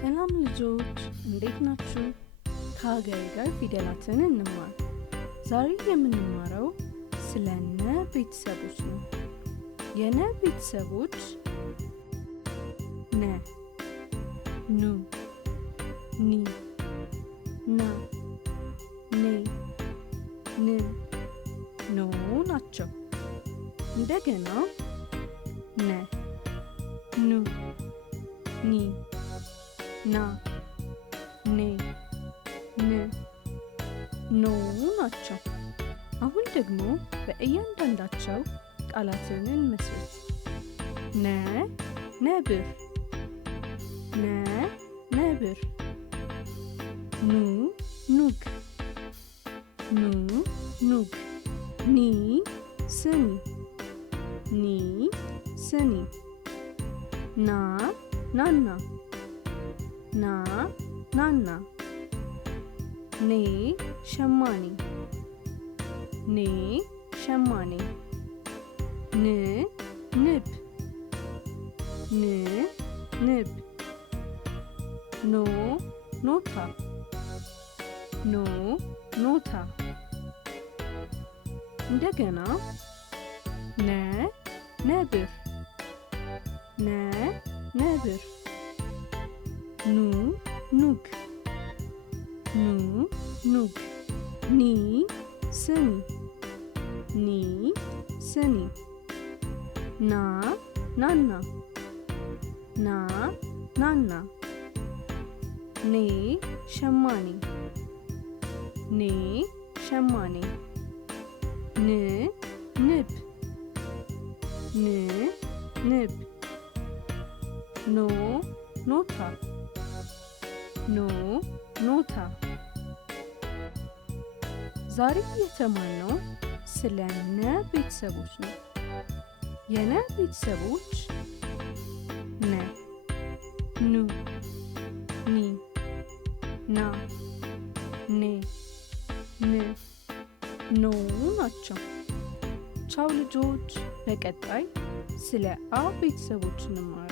ሰላም ልጆች እንዴት ናችሁ? ከሀገሬ ጋር ፊደላትን እንማር። ዛሬ የምንማረው ስለ ነ ቤተሰቦች ነው። የነ ቤተሰቦች ነ፣ ኑ፣ ኒ፣ ና፣ ኔ፣ ን፣ ኖ ናቸው። እንደገና ነ፣ ኑ፣ ኒ፣ ና፣ ኔ፣ ን፣ ኖ ናቸው። አሁን ደግሞ በእያንዳንዳቸው ቃላትን እንመስርት። ነ ነብር፣ ነ ነብር። ኑ ኑግ፣ ኑ ኑግ። ኒ ስኒ፣ ኒ ስኒ። ና ናና፣ ና ናና። ኔ ሸማኔ፣ ኔ ሸማኔ። ን ንብ፣ ን ንብ። ኖ ኖታ፣ ኖ ኖታ። እንደገና ነ ነብር፣ ነ ነብር። ኑ ኑግ፣ ኑ ኑግ። ኒ ስኒ፣ ኒ ስኒ። ና ናና፣ ና ናና። ኔ ሸማኔ፣ ኔ ሸማኔ። ን ንብ፣ ን ንብ። ኖ ኖታ፣ ኖ ኖታ። ዛሬ የተማርነው ስለ ነ ቤተሰቦች ነው። የነ ቤተሰቦች ነ፣ ኑ፣ ኒ፣ ና፣ ኔ፣ ን፣ ኖ ናቸው። ቻው ልጆች፣ በቀጣይ ስለ አ ቤተሰቦች እንማራለን።